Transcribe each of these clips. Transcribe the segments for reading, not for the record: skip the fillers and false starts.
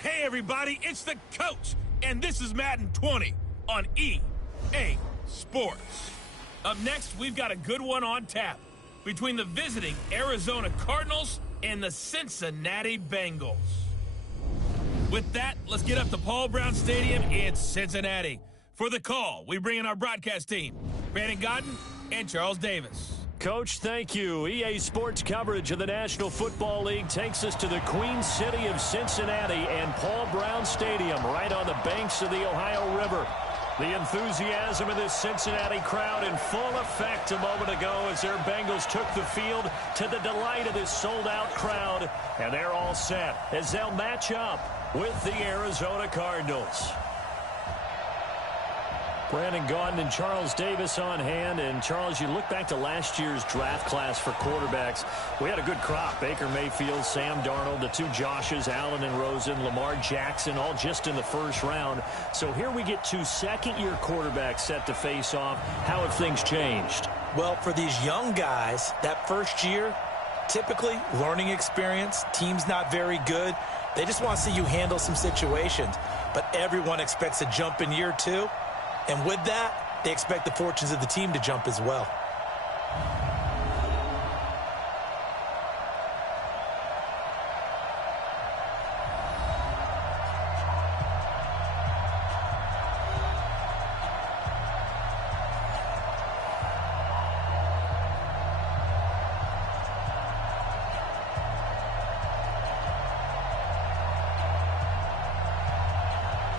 Hey everybody, it's the coach, and this is Madden 20 on EA Sports. Up next, we've got a good one on tap between the visiting Arizona Cardinals and the Cincinnati Bengals. With that, let's get up to Paul Brown Stadium in Cincinnati. For the call, we bring in our broadcast team, Brandon Godden and Charles Davis. Coach, thank you. EA Sports coverage of the National Football League takes us to the Queen City of Cincinnati and Paul Brown Stadium right on the banks of the Ohio River. The enthusiasm of this Cincinnati crowd in full effect a moment ago as their Bengals took the field to the delight of this sold-out crowd. And they're all set as they'll match up with the Arizona Cardinals. Brandon Gaudin and Charles Davis on hand. And, Charles, you look back to last year's draft class for quarterbacks. We had a good crop. Baker Mayfield, Sam Darnold, the two Joshes, Allen and Rosen, Lamar Jackson, all just in the first round. So here we get two second-year quarterbacks set to face off. How have things changed? Well, for these young guys, that first year, typically learning experience, team's not very good. They just want to see you handle some situations. But everyone expects a jump in year two. And with that, they expect the fortunes of the team to jump as well.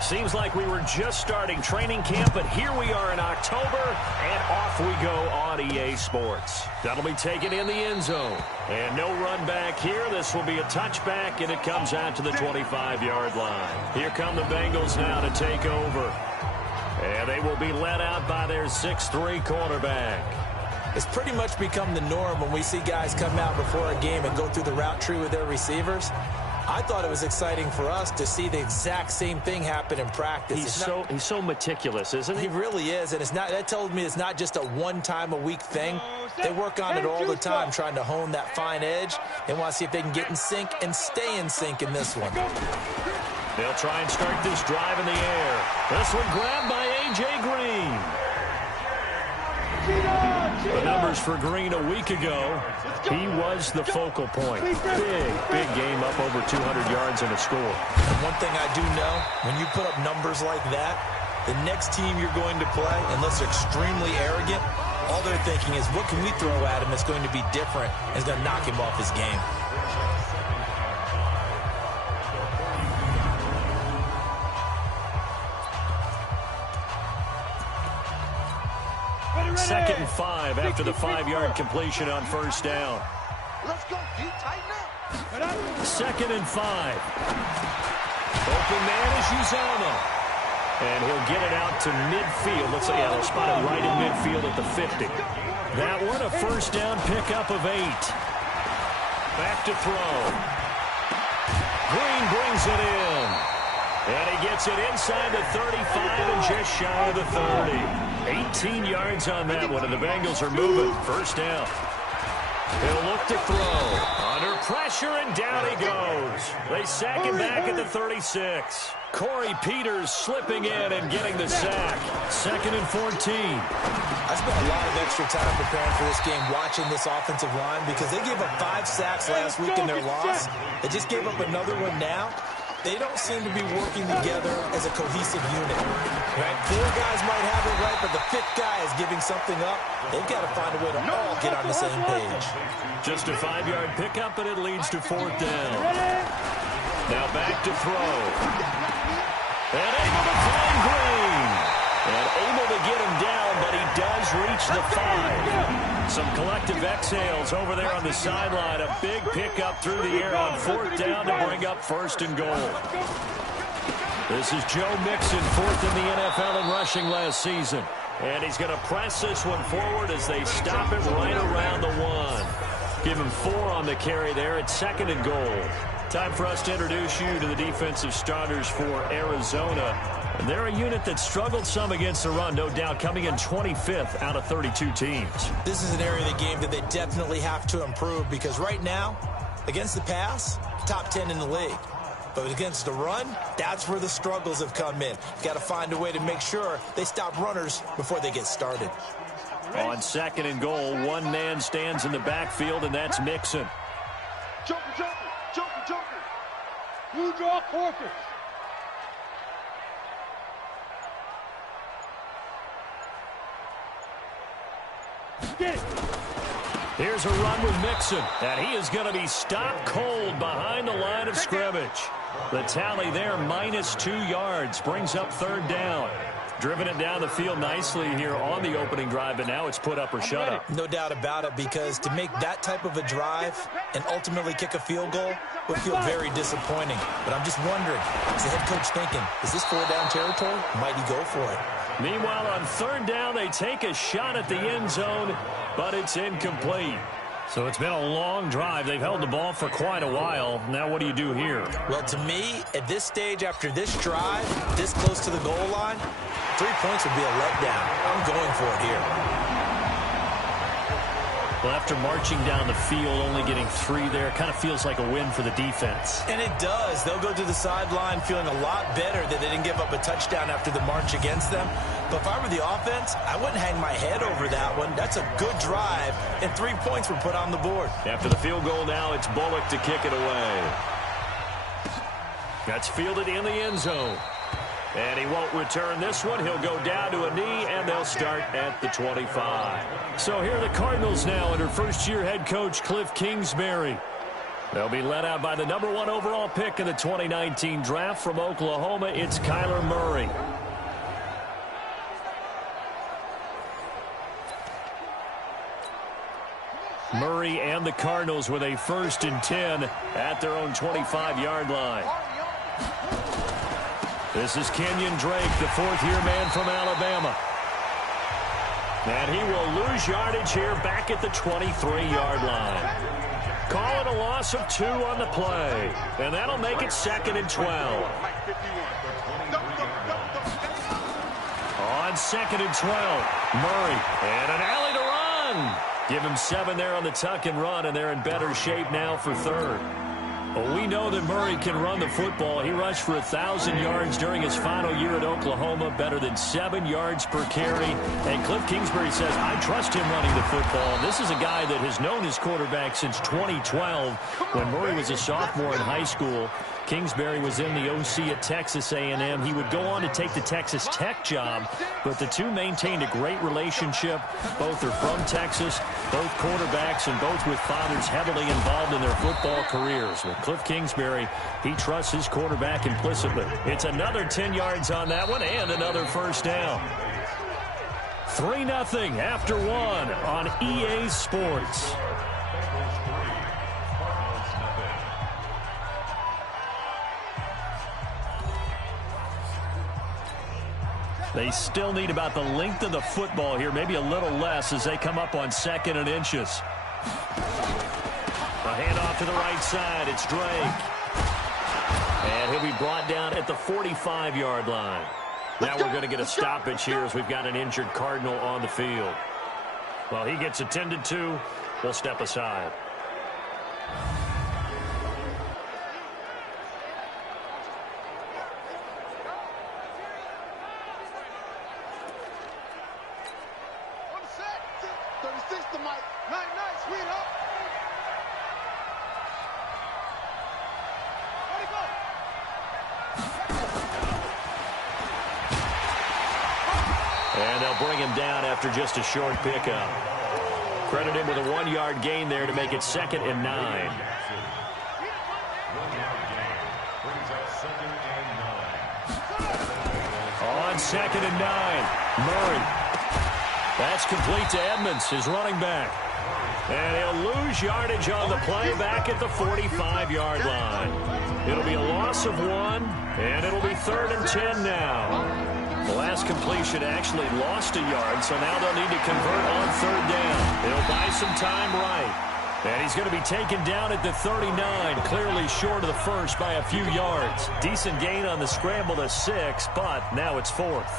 Seems like we were just starting training camp, but here we are in October, and off we go on EA Sports. That'll be taken in the end zone. And no run back here. This will be a touchback, and it comes out to the 25-yard line. Here come the Bengals now to take over. And they will be led out by their 6'3" cornerback. It's pretty much become the norm when we see guys come out before a game and go through the route tree with their receivers. I thought it was exciting for us to see the exact same thing happen in practice. He's so meticulous, isn't he? He really is, and that tells me it's not just a one-time-a-week thing. They work on it all the time, trying to hone that fine edge. They want to see if they can get in sync and stay in sync in this one. They'll try and start this drive in the air. This one grabbed by A.J. Green. The numbers for Green a week ago, he was the focal point. Big game, up over 200 yards and a score. And one thing I do know, when you put up numbers like that, the next team you're going to play, unless they're extremely arrogant, all they're thinking is, what can we throw at him that's going to be different and is going to knock him off his game? Second and 5 after the 5-yard completion on first down. Let's go, D. Tighten up. Second and 5. Open man is Uzomah. And he'll get it out to midfield. Looks like, yeah, they'll spot it right in midfield at the 50. That one, a first down pickup of 8. Back to throw. Green brings it in. And he gets it inside the 35 and just shy of the 30. 18 yards on that one, and the Bengals are moving. First down. He'll look to throw. Under pressure, and down he goes. They sack him back at the 36. Corey Peters slipping in and getting the sack. Second and 14. I spent a lot of extra time preparing for this game, watching this offensive line, because they gave up 5 sacks last week in their loss. They just gave up another one now. They don't seem to be working together as a cohesive unit. Right? 4 guys might have it right, but the 5th guy is giving something up. They've got to find a way to all get on the same page. Just a 5-yard pickup, and it leads to 4th down. Now back to throw. And able to find Green. And able to get him down, but he does reach the 5. Some collective exhales over there on the sideline. A big pickup through the air on 4th down to bring up 1st and goal. This is Joe Mixon, 4th in the NFL in rushing last season. And he's going to press this one forward as they stop it right around the 1. Give him 4 on the carry there at 2nd and goal. Time for us to introduce you to the defensive starters for Arizona. And they're a unit that struggled some against the run, no doubt, coming in 25th out of 32 teams. This is an area of the game that they definitely have to improve, because right now, against the pass, top 10 in the league. But against the run, that's where the struggles have come in. Got to find a way to make sure they stop runners before they get started. On 2nd and goal, one man stands in the backfield, and that's Mixon. Joker, Joker, Joker, Joker. You draw Corker. Get it. Here's a run with Mixon, and he is going to be stopped cold behind the line of scrimmage. The tally there, -2 yards, brings up 3rd down. Driven it down the field nicely here on the opening drive, but now it's put up or shut up. No doubt about it, because to make that type of a drive and ultimately kick a field goal would feel very disappointing. But I'm just wondering, is the head coach thinking, is this 4-down territory? Might he go for it? Meanwhile, on 3rd down, they take a shot at the end zone, but it's incomplete. So it's been a long drive. They've held the ball for quite a while. Now what do you do here? Well, to me, at this stage, after this drive, this close to the goal line, 3 points would be a letdown. I'm going for it here. Well, after marching down the field, only getting 3 there, kind of feels like a win for the defense. And it does. They'll go to the sideline feeling a lot better that they didn't give up a touchdown after the march against them. But if I were the offense, I wouldn't hang my head over that one. That's a good drive, and 3 points were put on the board. After the field goal now, it's Bullock to kick it away. That's fielded in the end zone. And he won't return this one. He'll go down to a knee, and they'll start at the 25. So here are the Cardinals now under first-year head coach Cliff Kingsbury. They'll be led out by the #1 overall pick in the 2019 draft from Oklahoma. It's Kyler Murray. Murray and the Cardinals with a 1st and 10 at their own 25-yard line. This is Kenyon Drake, the 4th-year man from Alabama. And he will lose yardage here back at the 23-yard line. Call it a loss of 2 on the play. And that'll make it 2nd and 12. On 2nd and 12, Murray. And an alley to run. Give him 7 there on the tuck and run, and they're in better shape now for 3rd. Well, we know that Murray can run the football. He rushed for 1,000 yards during his final year at Oklahoma, better than 7 yards per carry. And Cliff Kingsbury says, I trust him running the football. This is a guy that has known his quarterback since 2012 when Murray was a sophomore in high school. Kingsbury was in the OC at Texas A&M. He would go on to take the Texas Tech job, but the two maintained a great relationship. Both are from Texas, both quarterbacks, and both with fathers heavily involved in their football careers. With Cliff Kingsbury, he trusts his quarterback implicitly. It's another 10 yards on that one and another 1st down. 3-0 after 1 on EA Sports. They still need about the length of the football here, maybe a little less as they come up on 2nd and inches. A handoff to the right side. It's Drake. And he'll be brought down at the 45-yard line. Now we're going to get a stoppage here as we've got an injured Cardinal on the field. Well, he gets attended to. We'll step aside. And they'll bring him down after just a short pickup. Credit him with a 1-yard gain there to make it 2nd and 9. On 2nd and 9, Murray. That's complete to Edmonds, his running back. And he'll lose yardage on the play back at the 45-yard line. It'll be a loss of 1, and it'll be 3rd and 10 now. The last completion actually lost a yard, so now they'll need to convert on 3rd down. It'll buy some time right. And he's going to be taken down at the 39, clearly short of the 1st by a few yards. Decent gain on the scramble to 6, but now it's 4th.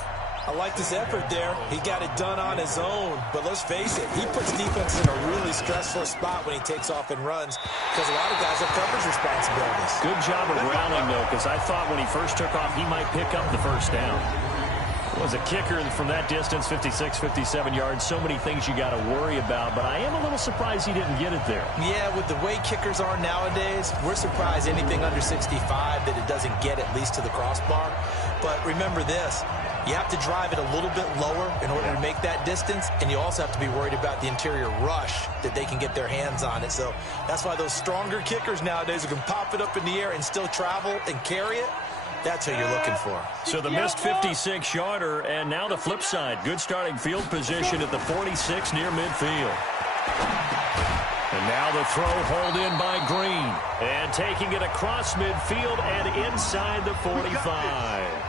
I like this effort there. He got it done on his own. But let's face it, he puts defense in a really stressful spot when he takes off and runs because a lot of guys have coverage responsibilities. Good job of rallying, though, because I thought when he first took off, he might pick up the first down. Was a kicker from that distance, 56, 57 yards. So many things you got to worry about, but I am a little surprised he didn't get it there. Yeah, with the way kickers are nowadays, we're surprised anything under 65 that it doesn't get at least to the crossbar. But remember this, you have to drive it a little bit lower in order to make that distance, and you also have to be worried about the interior rush that they can get their hands on it. So that's why those stronger kickers nowadays who can pop it up in the air and still travel and carry it, that's who you're looking for. So the missed 56-yarder, and now the flip side. Good starting field position at the 46 near midfield. And now the throw hauled in by Green. And taking it across midfield and inside the 45.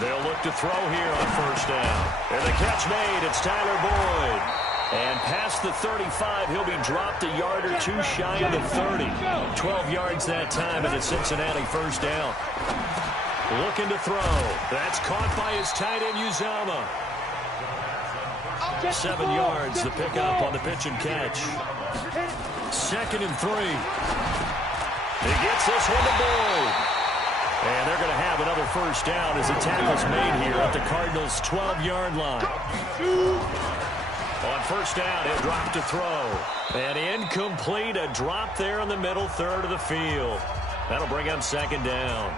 They'll look to throw here on first down. And the catch made. It's Tyler Boyd. And past the 35, he'll be dropped a yard or two shy of the 30. 12 yards that time at a Cincinnati first down. Looking to throw. That's caught by his tight end, Uzama. 7 yards, the pickup on the pitch and catch. 2nd and 3. He gets this one to Boyd. And they're going to have another first down as the tackle's made here at the Cardinals' 12-yard line. On first down, he'll drop to throw. And incomplete, a drop there in the middle third of the field. That'll bring him 2nd down.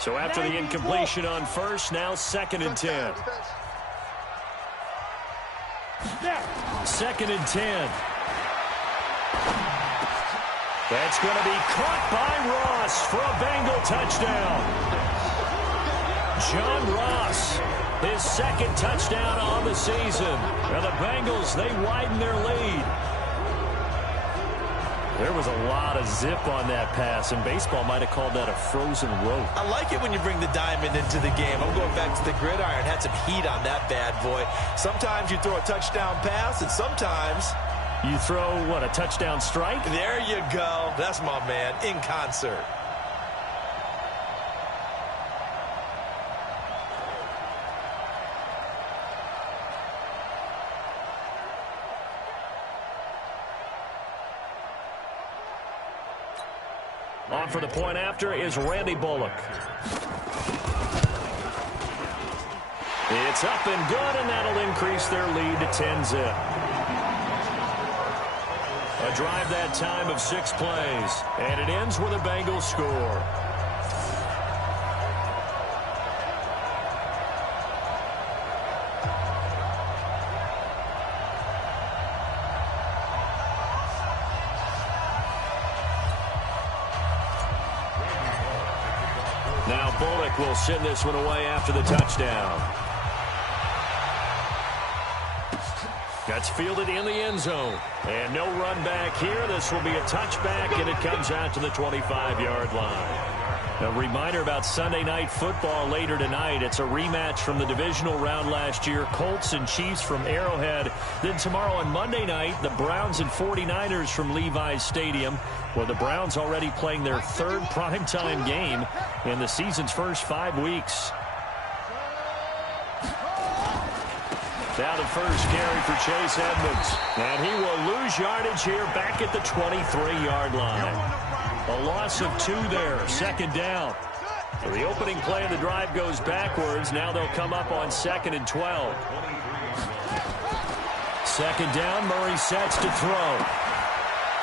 So after the incompletion on first, now 2nd and 10. 2nd and 10. That's going to be caught by Ross for a Bengal touchdown. John Ross, his 2nd touchdown on the season. And the Bengals, they widen their lead. There was a lot of zip on that pass, and baseball might have called that a frozen rope. I like it when you bring the diamond into the game. I'm going back to the gridiron. Had some heat on that bad boy. Sometimes you throw a touchdown pass, and sometimes you throw, what, a touchdown strike? There you go. That's my man, in concert. On for the point after is Randy Bullock. It's up and good, and that'll increase their lead to 10-zip. A drive that time of 6 plays, and it ends with a Bengals score. Now Bullock will send this one away after the touchdown. That's fielded in the end zone. And no run back here. This will be a touchback, and it comes out to the 25-yard line. A reminder about Sunday Night Football later tonight. It's a rematch from the divisional round last year. Colts and Chiefs from Arrowhead. Then tomorrow on Monday night, the Browns and 49ers from Levi's Stadium, where the Browns already playing their 3rd primetime game in the season's first 5 weeks. Now the first carry for Chase Edmonds. And he will lose yardage here back at the 23-yard line. A loss of 2 there, 2nd down. So the opening play of the drive goes backwards. Now they'll come up on 2nd and 12. 2nd down, Murray sets to throw.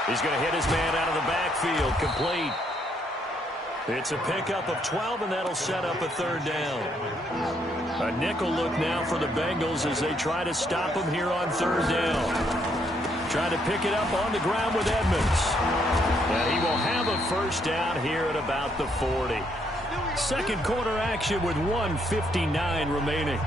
He's going to hit his man out of the backfield, complete. It's a pickup of 12, and that'll set up a 3rd down. A nickel look now for the Bengals as they try to stop him here on 3rd down. Trying to pick it up on the ground with Edmonds. And he will have a first down here at about the 40. 2nd quarter action with 1:59 remaining.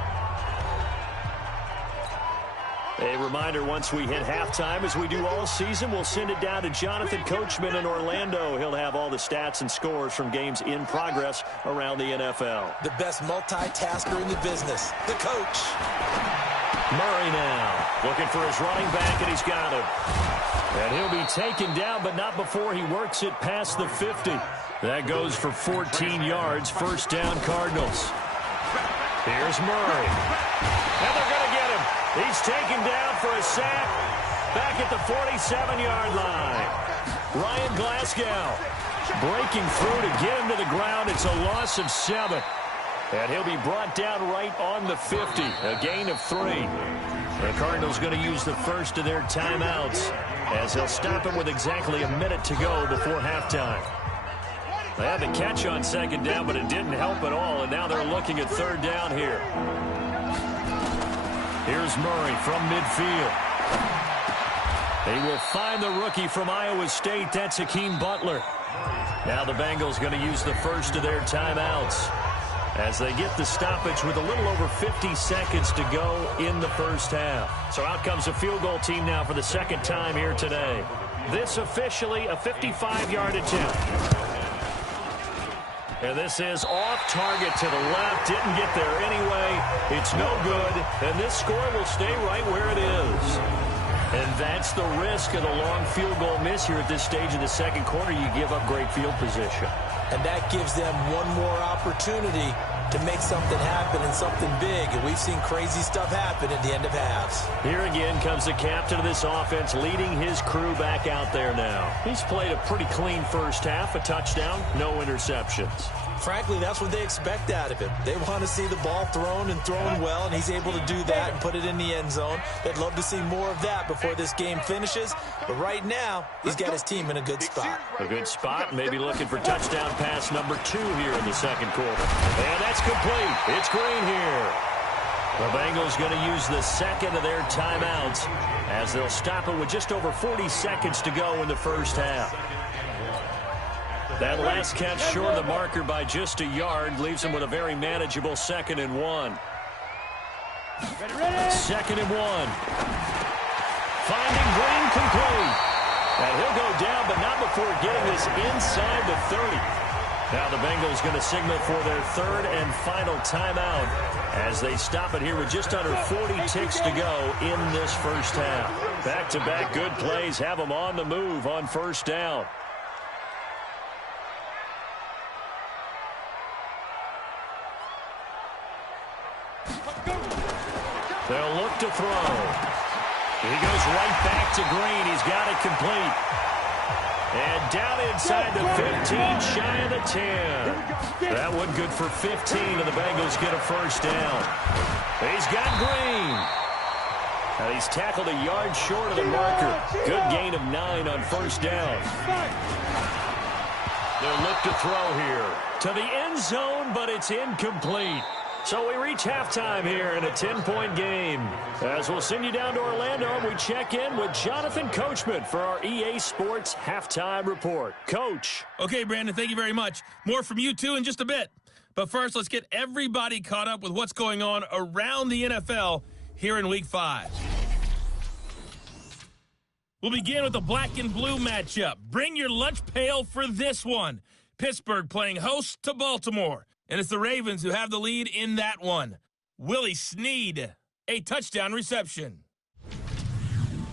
A reminder, once we hit halftime, as we do all season, we'll send it down to Jonathan Coachman in Orlando. He'll have all the stats and scores from games in progress around the NFL. The best multitasker in the business, the coach. Murray now looking for his running back, and he's got him. And he'll be taken down, but not before he works it past the 50. That goes for 14 yards. First down, Cardinals. Here's Murray. And they're going to get him. He's taken down for a sack back at the 47-yard line. Ryan Glasgow breaking through to get him to the ground. It's a loss of 7. And he'll be brought down right on the 50. A gain of 3. The Cardinals going to use the first of their timeouts as they'll stop him with exactly a minute to go before halftime. They had the catch on second down, but it didn't help at all, and now they're looking at third down here. Here's Murray from midfield. They will find the rookie from Iowa State. That's Hakeem Butler. Now the Bengals going to use the first of their timeouts as they get the stoppage with a little over 50 seconds to go in the first half. So out comes a field goal team now for the second time here today. This officially a 55-yard attempt. And this is off target to the left. Didn't get there anyway. It's no good. And this score will stay right where it is. And that's the risk of the long field goal miss here at this stage of the second quarter. You give up great field position. And that gives them one more opportunity to make something happen and something big. And we've seen crazy stuff happen at the end of halves. Here again comes the captain of this offense leading his crew back out there now. He's played a pretty clean first half, a touchdown, no interceptions. Frankly, that's what they expect out of him. They want to see the ball thrown and thrown well, and he's able to do that and put it in the end zone. They'd love to see more of that before this game finishes. But right now, he's got his team in a good spot. A good spot, maybe looking for touchdown pass number 2 here in the second quarter. And that's complete. It's Green here. The Bengals going to use the second of their timeouts as they'll stop it with just over 40 seconds to go in the first half. That last catch short of the marker by just a yard leaves him with a very manageable 2nd and 1. 2nd and 1. Finding Green complete. And he'll go down, but not before getting this inside the 30. Now the Bengals going to signal for their third and final timeout as they stop it here with just under 40 ticks to go in this first half. Back-to-back good plays have them on the move on first down. They'll look to throw. He goes right back to Green. He's got it complete. And down inside the 15, shy of the 10. That one good for 15, and the Bengals get a first down. He's got Green. And he's tackled a yard short of the marker. Good gain of 9 on first down. They'll look to throw here to the end zone, but it's incomplete. So we reach halftime here in a 10-point game. As we'll send you down to Orlando, and we check in with Jonathan Coachman for our EA Sports Halftime Report. Coach. Okay, Brandon, thank you very much. More from you, too, in just a bit. But first, let's get everybody caught up with what's going on around the NFL here in Week 5. We'll begin with the black and blue matchup. Bring your lunch pail for this one. Pittsburgh playing host to Baltimore. And it's the Ravens who have the lead in that one. Willie Snead, a touchdown reception.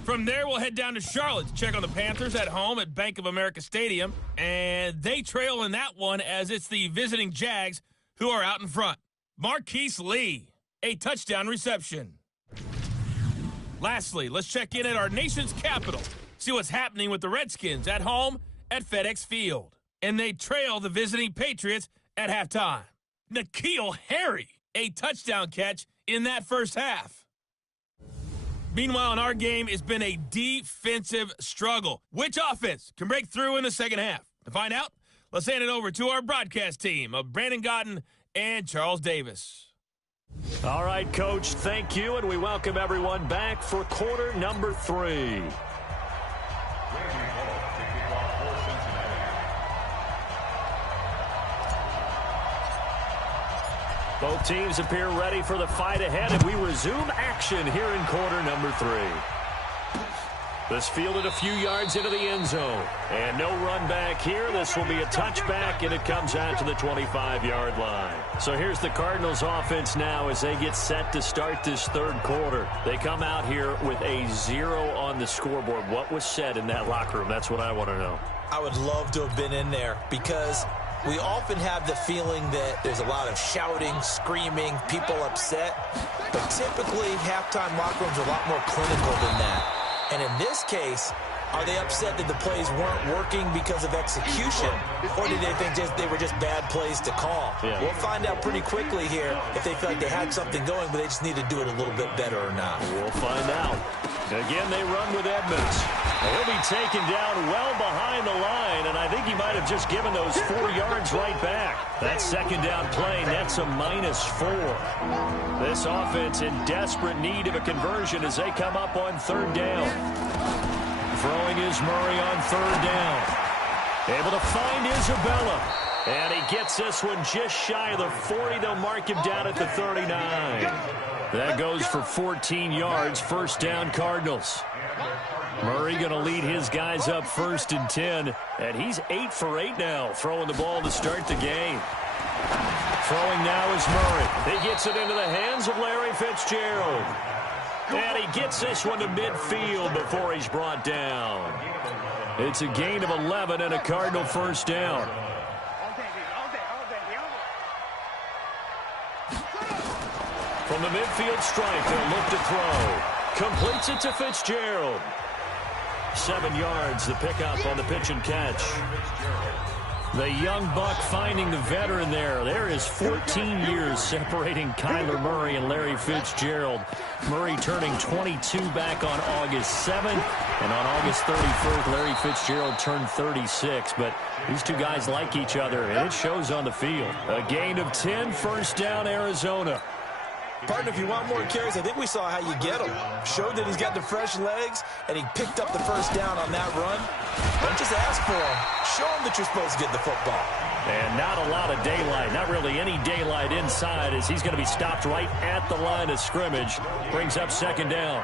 From there, we'll head down to Charlotte to check on the Panthers at home at Bank of America Stadium. And they trail in that one as it's the visiting Jags who are out in front. Marquise Lee, a touchdown reception. Lastly, let's check in at our nation's capital. See what's happening with the Redskins at home at FedEx Field. And they trail the visiting Patriots at halftime. N'Keal Harry, a touchdown catch in that first half. Meanwhile, in our game, it's been a defensive struggle. Which offense can break through in the second half? To find out, let's hand it over to our broadcast team of Brandon Godden and Charles Davis. All right, Coach, thank you, and we welcome everyone back for quarter number 3. Both teams appear ready for the fight ahead, and we resume action here in quarter number 3. This fielded a few yards into the end zone. And no run back here. This will be a touchback, and it comes out to the 25-yard line. So here's the Cardinals offense now as they get set to start this third quarter. They come out here with a 0 on the scoreboard. What was said in that locker room? That's what I want to know. I would love to have been in there because we often have the feeling that there's a lot of shouting, screaming, people upset. But typically, halftime locker rooms are a lot more clinical than that. And in this case, are they upset that the plays weren't working because of execution, or did they think they were just bad plays to call? Yeah. We'll find out pretty quickly here if they feel like they had something going, but they just need to do it a little bit better or not. We'll find out. Again, they run with Edmonds. He'll be taken down well behind the line, and I think he might have just given those 4 yards right back. That second down play, that's a -4. This offense in desperate need of a conversion as they come up on third down. Throwing is Murray on third down. Able to find Isabella. And he gets this one just shy of the 40. They'll mark him down at the 39. That goes for 14 yards. First down, Cardinals. Murray going to lead his guys up 1st and 10. And he's 8 for 8 now, throwing the ball to start the game. Throwing now is Murray. He gets it into the hands of Larry Fitzgerald. And he gets this one to midfield before he's brought down. It's a gain of 11 and a Cardinal first down. From the midfield stripe, they'll look to throw. Completes it to Fitzgerald. 7 yards, the pickup on the pitch and catch. The young buck finding the veteran there. There is 14 years separating Kyler Murray and Larry Fitzgerald. Murray turning 22 back on August 7th. And on August 31st, Larry Fitzgerald turned 36. But these two guys like each other, and it shows on the field. A gain of 10, first down, Arizona. Partner, if you want more carries, I think we saw how you get him. Showed that he's got the fresh legs, and he picked up the first down on that run. Don't just ask for him. Show him that you're supposed to get the football. And not a lot of daylight, not really any daylight inside, as he's going to be stopped right at the line of scrimmage. Brings up second down.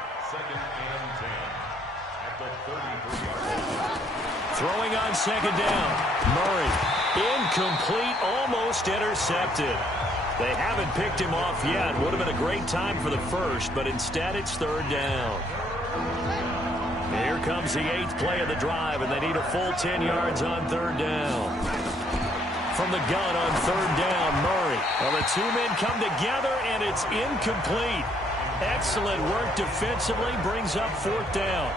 Throwing on second down. Murray, incomplete, almost intercepted. They haven't picked him off yet. Would have been a great time for the first, but instead it's third down. Here comes the 8th play of the drive, and they need a full 10 yards on third down. From the gun on third down, Murray. Well, the two men come together, and it's incomplete. Excellent work defensively, brings up fourth down.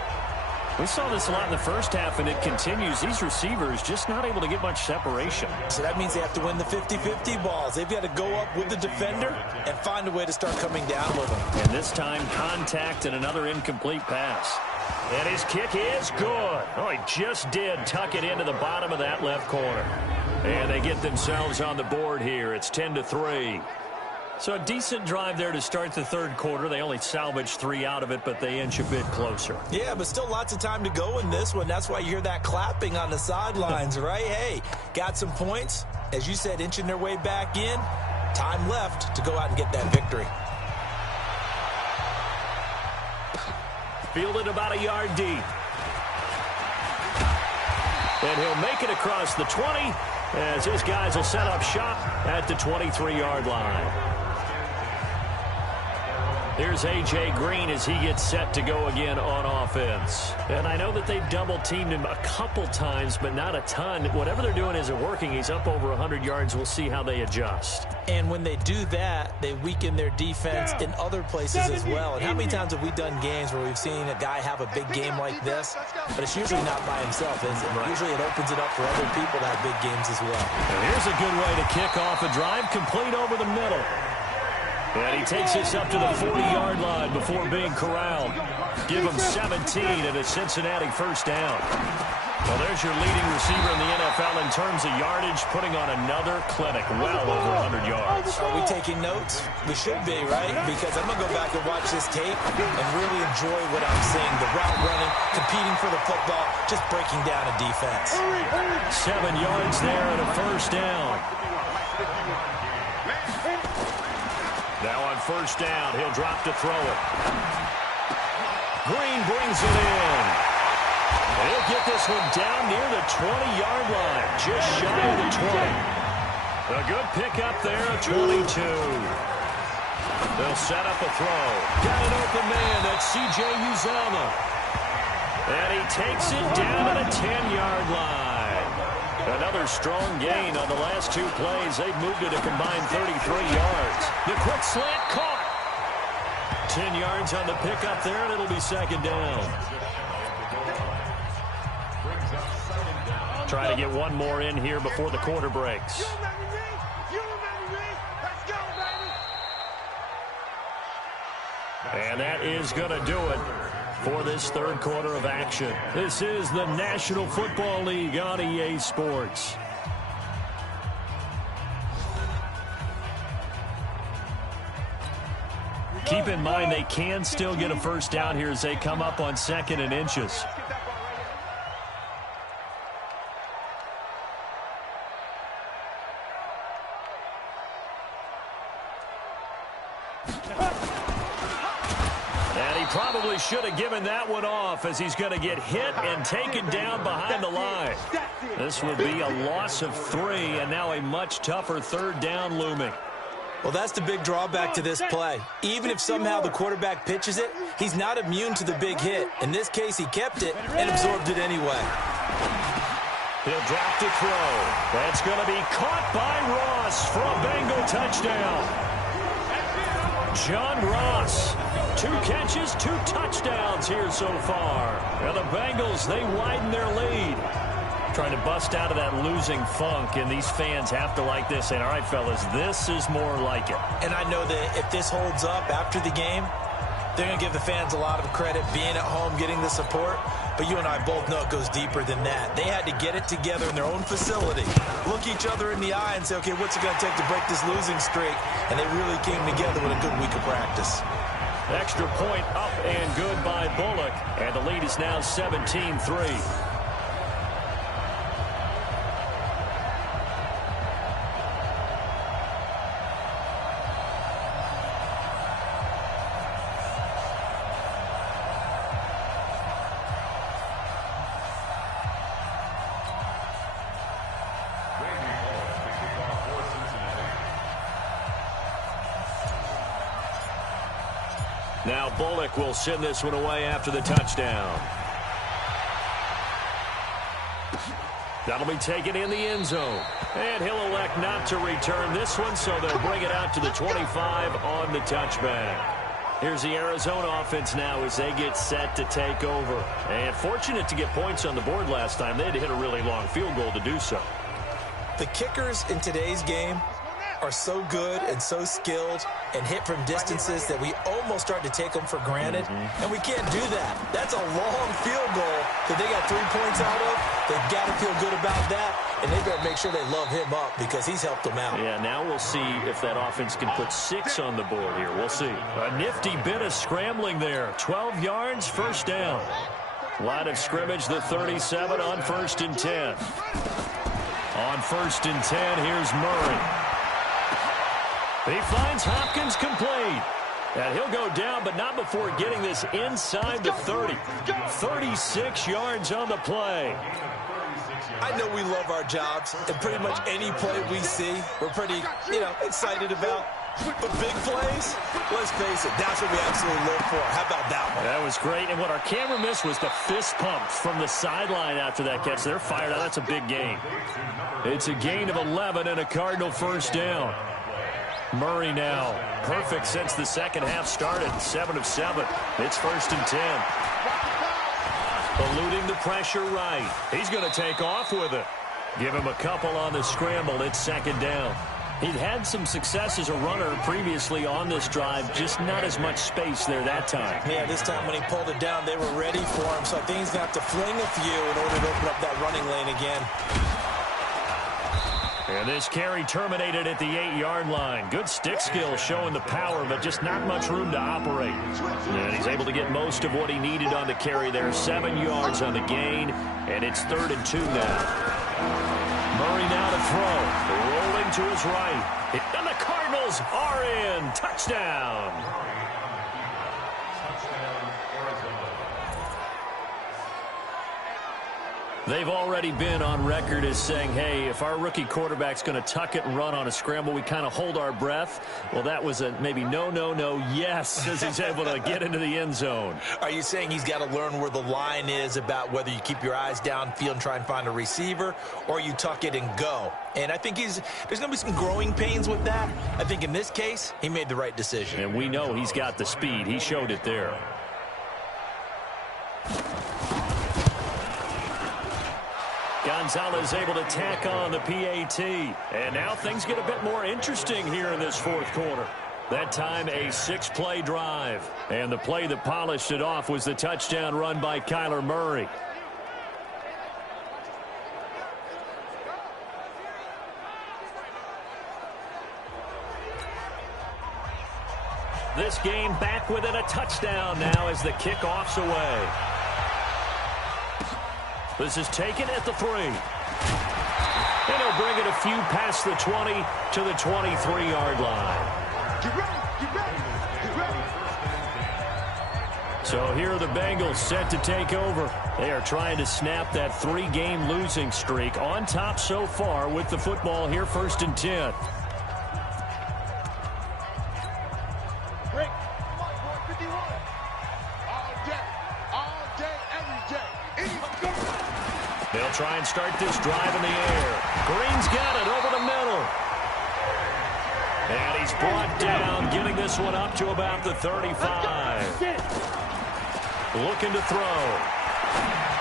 We saw this a lot in the first half, and it continues. These receivers just not able to get much separation. So that means they have to win the 50-50 balls. They've got to go up with the defender and find a way to start coming down with them. And this time, contact and another incomplete pass. And his kick is good. Oh, he just did tuck it into the bottom of that left corner. And they get themselves on the board here. It's 10-3. So a decent drive there to start the third quarter. They only salvaged 3 out of it, but they inch a bit closer. Yeah, but still lots of time to go in this one. That's why you hear that clapping on the sidelines, right? Hey, got some points. As you said, inching their way back in. Time left to go out and get that victory. Fielded about a yard deep. And he'll make it across the 20 as his guys will set up shop at the 23-yard line. Here's A.J. Green as he gets set to go again on offense. And I know that they've double-teamed him a couple times, but not a ton. Whatever they're doing isn't working. He's up over 100 yards. We'll see how they adjust. And when they do that, they weaken their defense in other places as well. And how many times have we done games where we've seen a guy have a big game like this? But it's usually not by himself, is it? Right. Usually it opens it up for other people to have big games as well. And here's a good way to kick off a drive, complete over the middle. And he takes this up to the 40-yard line before being corralled. Give him 17 and a Cincinnati first down. Well, there's your leading receiver in the NFL in terms of yardage, putting on another clinic, well over 100 yards. Are we taking notes? We should be, right? Because I'm going to go back and watch this tape and really enjoy what I'm seeing. The route running, competing for the football, just breaking down a defense. 7 yards there and a first down. first down. He'll drop to throw it. Green brings it in. He'll get this one down near the 20-yard line, just shy of the 20. A good pickup there, a 22. They'll set up a throw. Got an open man. That's C.J. Uzomah. And he takes it down to the 10-yard line. Another strong gain on the last two plays. They've moved it a combined 33 yards. The quick slant caught. 10 yards on the pickup there, and it'll be second down. Try to get one more in here before the quarter breaks. And that is going to do it for this third quarter of action. This is the National Football League on EA Sports. Keep in mind they can still get a first down here as they come up on 2nd and inches. And he probably should have given that one off as he's going to get hit and taken down behind the line. This will be a loss of 3 and now a much tougher third down looming. Well, that's the big drawback to this play. Even if somehow the quarterback pitches it, he's not immune to the big hit. In this case, he kept it and absorbed it anyway. He'll drop to throw. That's going to be caught by Ross for a Bengal touchdown. John Ross, 2 catches, 2 touchdowns here so far. And the Bengals, they widen their lead. Trying to bust out of that losing funk, and these fans have to like this. And all right, fellas, this is more like it. And I know that if this holds up after the game, they're going to give the fans a lot of credit being at home, getting the support. But you and I both know it goes deeper than that. They had to get it together in their own facility, look each other in the eye and say, okay, what's it going to take to break this losing streak? And they really came together with a good week of practice. Extra point up and good by Bullock. And the lead is now 17-3. Now Bullock will send this one away after the touchdown. That'll be taken in the end zone. And he'll elect not to return this one, so they'll bring it out to the 25 on the touchback. Here's the Arizona offense now as they get set to take over. And fortunate to get points on the board last time. They had to hit a really long field goal to do so. The kickers in today's game are so good and so skilled and hit from distances that we almost start to take them for granted. And we can't do that. That's a long field goal that they got 3 points out of. They've got to feel good about that, and they better make sure they love him up because he's helped them out. Yeah, now we'll see if that offense can put 6 on the board here. We'll see. A nifty bit of scrambling there. 12 yards, first down. Line of scrimmage, the 37 on 1st and 10. On 1st and 10, here's Murray. He finds Hopkins complete. And he'll go down, but not before getting this inside the 30. 36 yards on the play. I know we love our jobs, and pretty much any play we see, we're pretty, excited about. But big plays, let's face it, that's what we absolutely live for. How about that one? That was great, and what our camera missed was the fist pump from the sideline after that catch. They're fired out. That's a big gain. It's a gain of 11 and a Cardinal first down. Murray now, perfect since the second half started, 7 of 7. It's 1st and 10. Eluding the pressure right. He's going to take off with it. Give him a couple on the scramble. It's 2nd down. He'd had some success as a runner previously on this drive, just not as much space there that time. Yeah, this time when he pulled it down, they were ready for him. So I think he's going to have to fling a few in order to open up that running lane again. And this carry terminated at the 8-yard line. Good stick skill showing the power, but just not much room to operate. And he's able to get most of what he needed on the carry there. 7 yards on the gain, and it's 3rd and 2 now. Murray now to throw. Rolling to his right. And the Cardinals Bengals are in. Touchdown. They've already been on record as saying, hey, if our rookie quarterback's going to tuck it and run on a scramble, we kind of hold our breath. Well, that was a maybe no, yes, as he's able to get into the end zone. Are you saying he's got to learn where the line is about whether you keep your eyes downfield and try and find a receiver, or you tuck it and go? And I think there's going to be some growing pains with that. I think in this case, he made the right decision. And we know he's got the speed. He showed it there. Gonzalez able to tack on the PAT. And now things get a bit more interesting here in this fourth quarter. That time a 6-play drive. And the play that polished it off was the touchdown run by Kyler Murray. This game back within a touchdown now as the kickoff's away. This is taken at the 3. And he'll bring it a few past the 20 to the 23-yard line. Get ready, get ready, get ready. So here are the Bengals set to take over. They are trying to snap that 3-game losing streak. On top so far with the football here, 1st and 10. Break. Come on, boy, 51. All day, every day. They'll try and start this drive in the air. Green's got it over the middle. And he's brought down, getting this one up to about the 35. Looking to throw.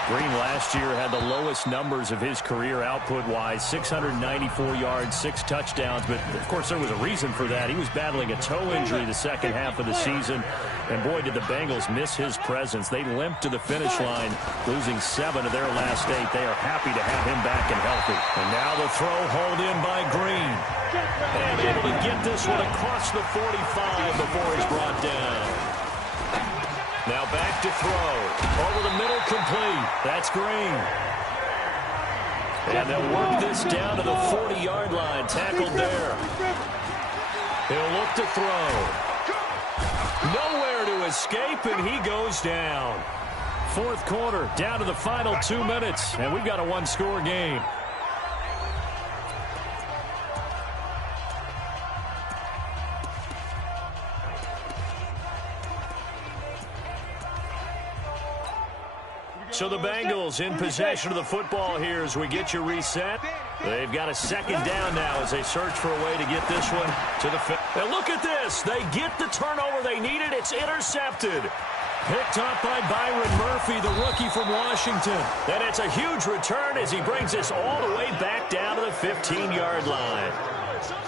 Green last year had the lowest numbers of his career output-wise, 694 yards, 6 touchdowns. But, of course, there was a reason for that. He was battling a toe injury the second half of the season. And, boy, did the Bengals miss his presence. They limped to the finish line, losing 7 of their last 8. They are happy to have him back and healthy. And now the throw hauled in by Green. And able to get this one across the 45 before he's brought down. Now back to throw. Over the middle, complete. That's Green. And they'll work this down to the 40-yard line. Tackled there. He'll look to throw. Nowhere to escape, and he goes down. Fourth quarter, down to the final 2 minutes, and we've got a 1-score game. So the Bengals in possession of the football here as we get you reset. They've got a 2nd down now as they search for a way to get this one to the 5th. And look at this. They get the turnover they needed. It's intercepted. Picked up by Byron Murphy, the rookie from Washington. And it's a huge return as he brings this all the way back down to the 15-yard line.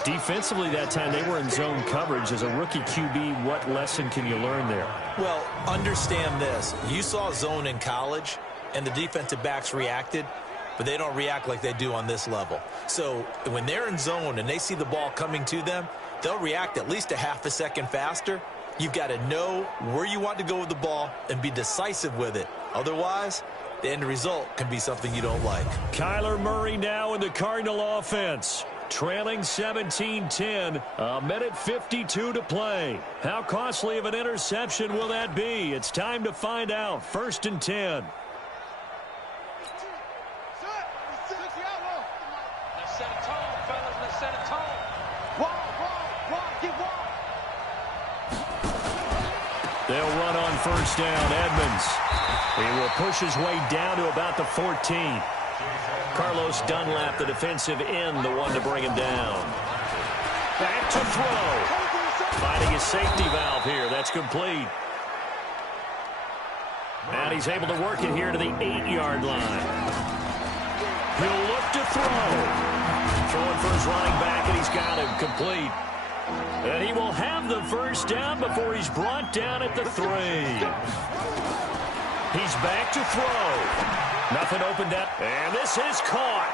Defensively that time, they were in zone coverage. As a rookie QB, what lesson can you learn there? Well, understand this. You saw zone in college, and the defensive backs reacted, but they don't react like they do on this level. So when they're in zone and they see the ball coming to them, they'll react at least a half a second faster. You've got to know where you want to go with the ball and be decisive with it. Otherwise, the end result can be something you don't like. Kyler Murray now in the Cardinal offense. Trailing 17-10, a minute 52 to play. How costly of an interception will that be? It's time to find out. 1st and 10. Let's set a tone, fellas. Let's set a tone. Wall, get wall. They'll run on 1st down. Edmonds. He will push his way down to about the 14. Carlos Dunlap, the defensive end, the one to bring him down. Back to throw. Finding his safety valve here. That's complete. And he's able to work it here to the 8-yard line. He'll look to throw. Throwing for his running back, and he's got him complete. And he will have the 1st down before he's brought down at the 3. He's back to throw. Nothing opened up, and this is caught.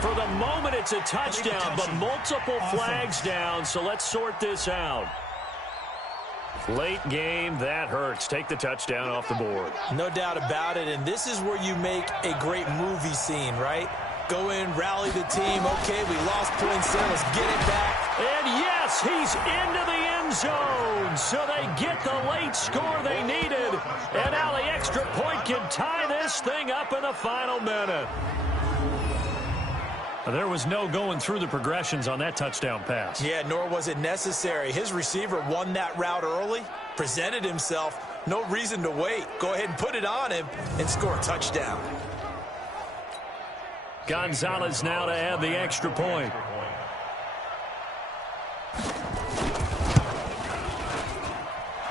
For the moment, it's a touchdown, but multiple flags down, so let's sort this out. Late game, that hurts. Take the touchdown off the board. No doubt about it, and this is where you make a great movie scene, right? Go in, rally the team. Okay, we lost points there. Let's get it back. And yes, he's into the end zone. So they get the late score they needed. And now the extra point can tie this thing up in the final minute. There was no going through the progressions on that touchdown pass. Yeah, nor was it necessary. His receiver won that route early, presented himself. No reason to wait. Go ahead and put it on him and score a touchdown. Gonzalez now to add the extra point.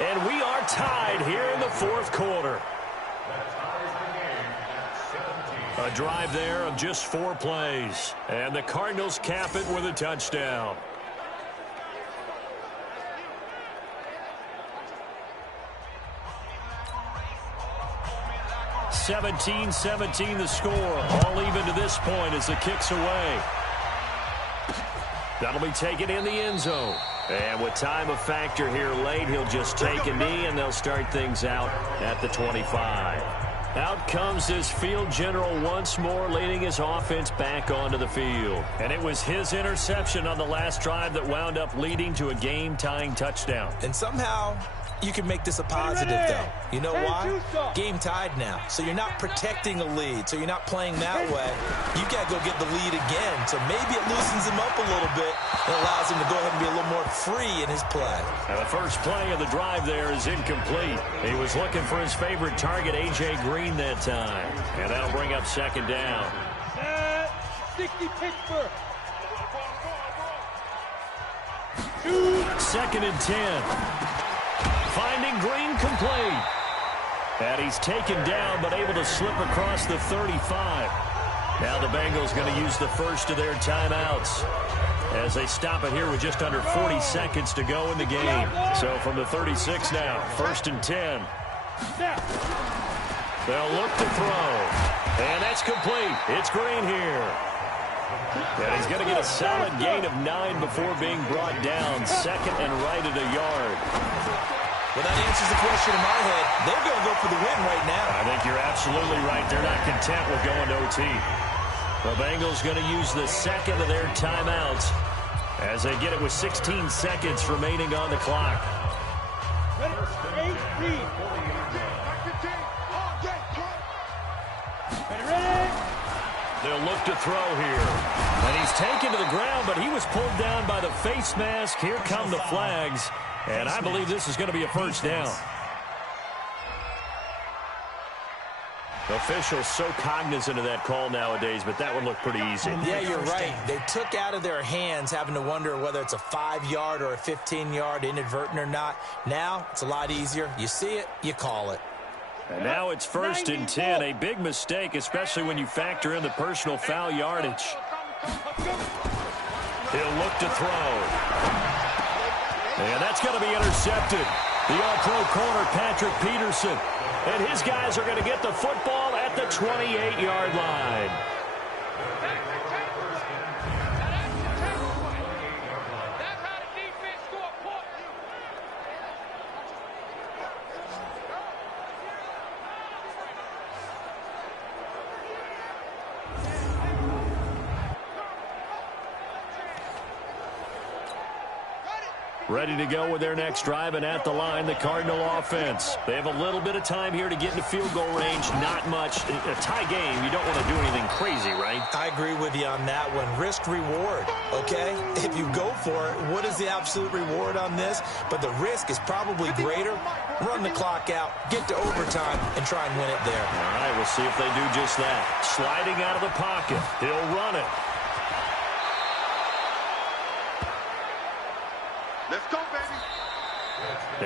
And we are tied here in the fourth quarter. A drive there of just 4 plays. And the Cardinals cap it with a touchdown. (17-17) the score. All even to this point as the kick's away. That'll be taken in the end zone. And with time a factor here late, he'll just take a knee, and they'll start things out at the 25. Out comes his field general once more, leading his offense back onto the field. And it was his interception on the last drive that wound up leading to a game-tying touchdown. And somehow you can make this a positive, though. You know why? Game tied now. So you're not protecting a lead. So you're not playing that way. You got to go get the lead again. So maybe it loosens him up a little bit and allows him to go ahead and be a little more free in his play. And the first play of the drive there is incomplete. He was looking for his favorite target, A.J. Green, that time. And that'll bring up second down. 60 Pittsburgh. 2nd and 10. Finding Green complete. And he's taken down but able to slip across the 35. Now the Bengals going to use the first of their timeouts as they stop it here with just under 40 seconds to go in the game. So from the 36 now, 1st and 10. They'll look to throw. And that's complete. It's Green here. And he's going to get a solid gain of 9 before being brought down. 2nd and right at a yard. Well, that answers the question in my head. They're going to go for the win right now. I think you're absolutely right. They're not content with going to OT. The Bengals going to use the second of their timeouts as they get it with 16 seconds remaining on the clock. They'll look to throw here. And he's taken to the ground, but he was pulled down by the face mask. Here come the flags. And I believe this is going to be a first down. Officials so cognizant of that call nowadays, but that would look pretty easy. Yeah, you're right. They took out of their hands having to wonder whether it's a 5-yard or a 15-yard inadvertent or not. Now it's a lot easier. You see it, you call it. And now it's 1st and 10. A big mistake, especially when you factor in the personal foul yardage. He'll look to throw. And that's going to be intercepted. The all-pro corner, Patrick Peterson. And his guys are going to get the football at the 28-yard line. Ready to go with their next drive, and at the line, the Cardinal offense. They have a little bit of time here to get into field goal range. Not much. A tie game, you don't want to do anything crazy, right? I agree with you on that one. Risk-reward, okay? If you go for it, what is the absolute reward on this? But the risk is probably greater. Run the clock out, get to overtime, and try and win it there. All right, we'll see if they do just that. Sliding out of the pocket. He'll run it. Let's go, baby.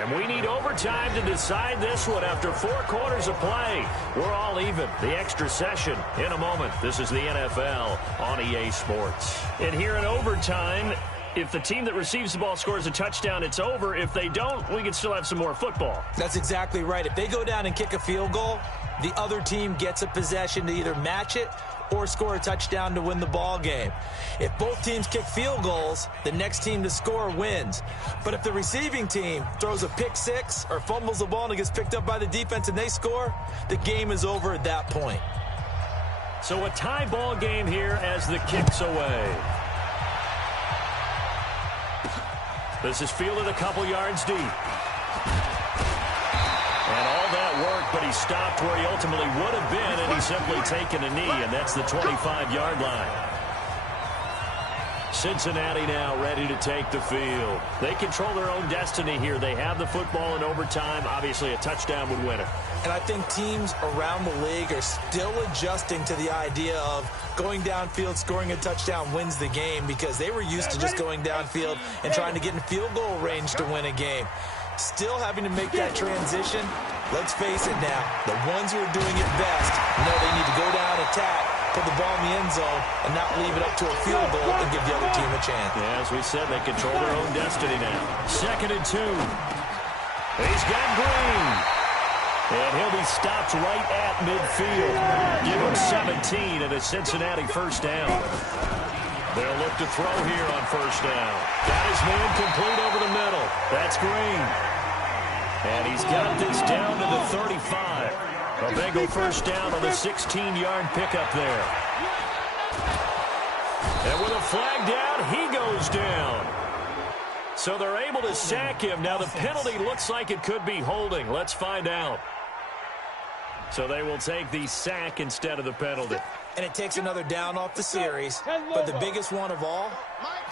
And we need overtime to decide this one after 4 quarters of play. We're all even. The extra session in a moment. This is the NFL on EA Sports. And here in overtime, if the team that receives the ball scores a touchdown, it's over. If they don't, we can still have some more football. That's exactly right. If they go down and kick a field goal, the other team gets a possession to either match it or score a touchdown to win the ball game. If both teams kick field goals, the next team to score wins. But if the receiving team throws a pick six or fumbles the ball and it gets picked up by the defense and they score, the game is over at that point. So a tie ball game here as the kick's away. This is fielded a couple yards deep. And all that work, but he stopped where he ultimately would have been, and he's simply taken a knee, and that's the 25-yard line. Cincinnati now ready to take the field. They control their own destiny here. They have the football in overtime. Obviously, a touchdown would win it. And I think teams around the league are still adjusting to the idea of going downfield, scoring a touchdown wins the game, because they were used to just going downfield and trying to get in field goal range to win a game. Still having to make that transition. Let's face it now, the ones who are doing it best know they need to go down, attack, put the ball in the end zone, and not leave it up to a field goal and give the other team a chance. Yeah, as we said, they control their own destiny now. 2nd and 2. He's got Green. And he'll be stopped right at midfield. Give him 17 and a Cincinnati first down. They'll look to throw here on first down. Got his man complete over the middle. That's Green. And he's got this down to the 35. A Bengal first down on the 16-yard pickup there. And with a flag down, he goes down. So they're able to sack him. Now the penalty looks like it could be holding. Let's find out. So they will take the sack instead of the penalty. And it takes another down off the series. But the biggest one of all,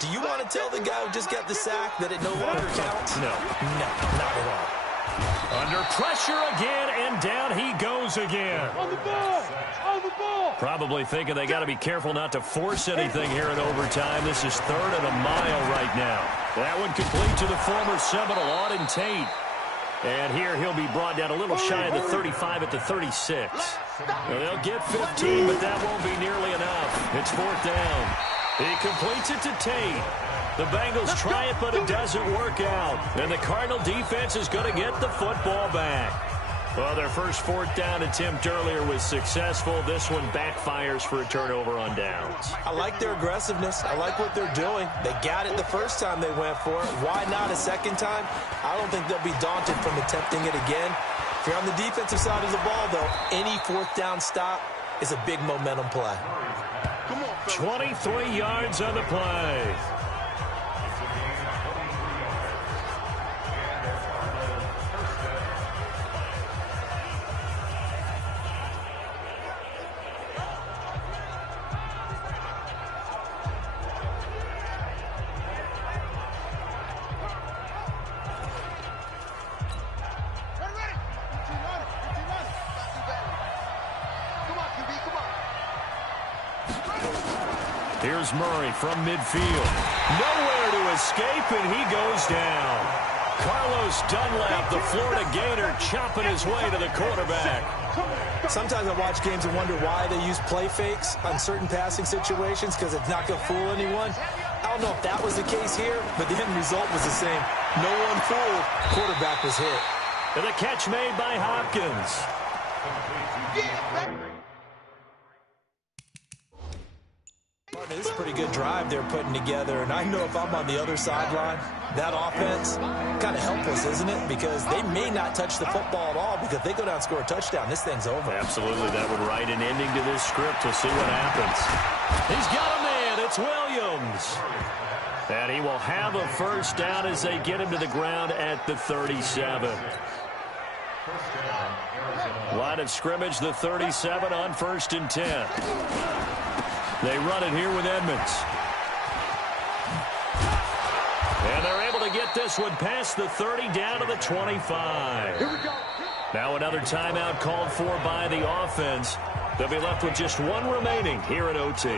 do you want to tell the guy who just got the sack that it no longer counts? No. No, not at all. Under pressure again, and down he goes again. On the ball! On the ball! Probably thinking they got to be careful not to force anything here in overtime. This is 3rd and a mile right now. That one complete to the former Seminole, Auden Tate. And here he'll be brought down a little shy of the 35 at the 36. Now they'll get 15, but that won't be nearly enough. It's 4th down. He completes it to Tate. The Bengals try it, but it doesn't work out. And the Cardinal defense is going to get the football back. Well, their first 4th down attempt earlier was successful. This one backfires for a turnover on downs. I like their aggressiveness. I like what they're doing. They got it the first time they went for it. Why not a second time? I don't think they'll be daunted from attempting it again. If you're on the defensive side of the ball, though, any 4th down stop is a big momentum play. 23 yards on the play. Here's Murray from midfield. Nowhere to escape, and he goes down. Carlos Dunlap, the Florida Gator, chopping his way to the quarterback. Sometimes I watch games and wonder why they use play fakes on certain passing situations, because it's not going to fool anyone. I don't know if that was the case here, but the end result was the same. No one fooled. Quarterback was hit. And the catch made by Hopkins. This is a pretty good drive they're putting together, and I know if I'm on the other sideline, that offense, kind of helpless, isn't it? Because they may not touch the football at all, because if they go down and score a touchdown, this thing's over. Absolutely, that would write an ending to this script. We'll see what happens. He's got a man. It's Williams. And he will have a first down as they get him to the ground at the 37. Line of scrimmage, the 37 on 1st and 10. They run it here with Edmonds. And they're able to get this one past the 30 down to the 25. Here we go. Now another timeout called for by the offense. They'll be left with just one remaining here at OT.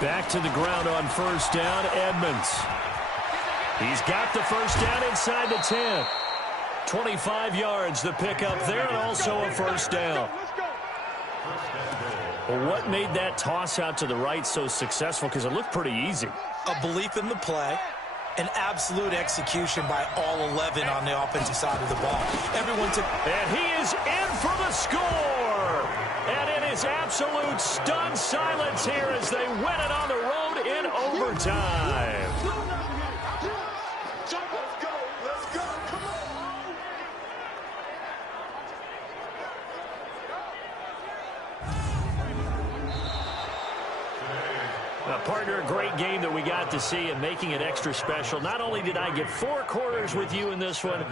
Back to the ground on first down, Edmonds. He's got the first down inside the 10. 25 yards, the pickup there, and also a first down. Well, what made that toss out to the right so successful? Because it looked pretty easy. A belief in the play, an absolute execution by all 11 on the offensive side of the ball. Everyone took... And he is in for the score! And it is absolute stunned silence here as they win it on the road in overtime. game that we got to see and making it extra special. Not only did I get 4 quarters with you in this one,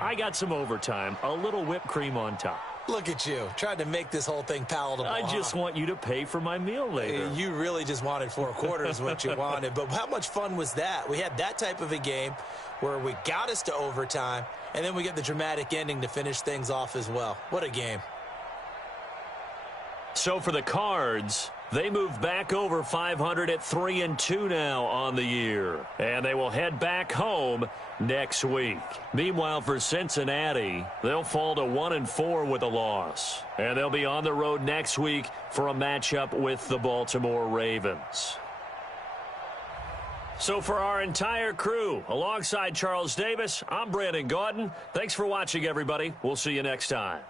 I got some overtime, a little whipped cream on top. Look at you, tried to make this whole thing palatable. I just want you to pay for my meal later. You really just wanted 4 quarters, what you wanted. But how much fun was that? We had that type of a game where we got us to overtime, and then we get the dramatic ending to finish things off as well. What a game. So for the Cards, they move back over 500 at 3-2 now on the year. And they will head back home next week. Meanwhile, for Cincinnati, they'll fall to 1-4 with a loss. And they'll be on the road next week for a matchup with the Baltimore Ravens. So for our entire crew, alongside Charles Davis, I'm Brandon Gaudin. Thanks for watching, everybody. We'll see you next time.